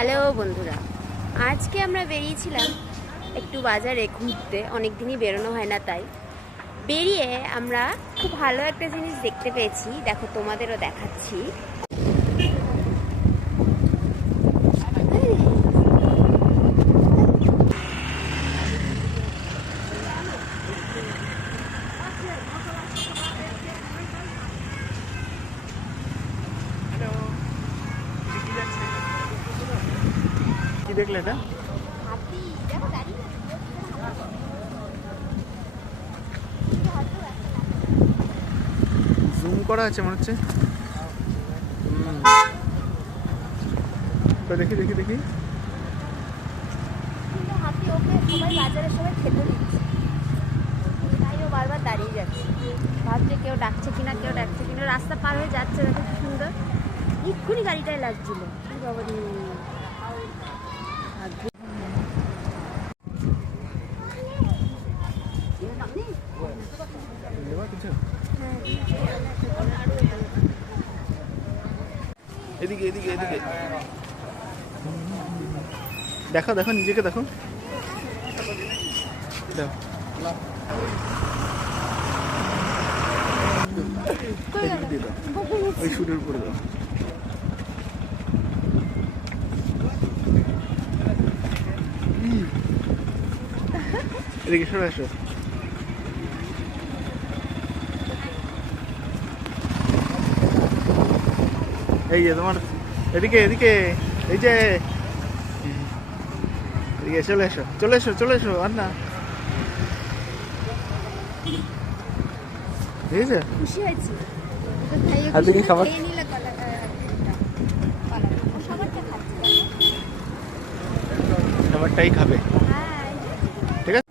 Hello বন্ধুরা, আজকে আমরা বেরিয়েছিলাম একটু বাজারে ঘুরতে। অনেক দিনই বেরোনো হয় না, তাই বেরিয়ে আমরা খুব ভালো একটা জিনিস দেখতে পেয়েছি। দেখো, তোমাদেরও দেখাচ্ছি। কি দেখলে এটা? জুম করা আছে মনে হচ্ছে। তো দেখি দেখি দেখি। হাতি ওকে সবাই বাজারে সবাই খেতে দিচ্ছে, তাই ও বারবার দাঁড়িয়ে যাচ্ছে, ভাবছে কেউ ডাকছে কিনা কেউ ডাকছে কিনা। রাস্তা পার হয়ে যাচ্ছে, দেখো কি সুন্দর। এক্ষুনি গাড়িটাই লাগছিল। কি বাবা রে। এদিকে এদিকে এদিকে দেখো দেখো, নিজেকে দেখো। ওই শুটের উপরে দাও। এদিকে সরে আসো। এই যে তোমার এদিকে এদিকে, এই যে এদিকে চলে এসো চলে এসো চলে এসো। আর না, ঠিক আছে, খুশি হয়েছি। আর দেখি খাবার খাবারটাই খাবে। ঠিক আছে।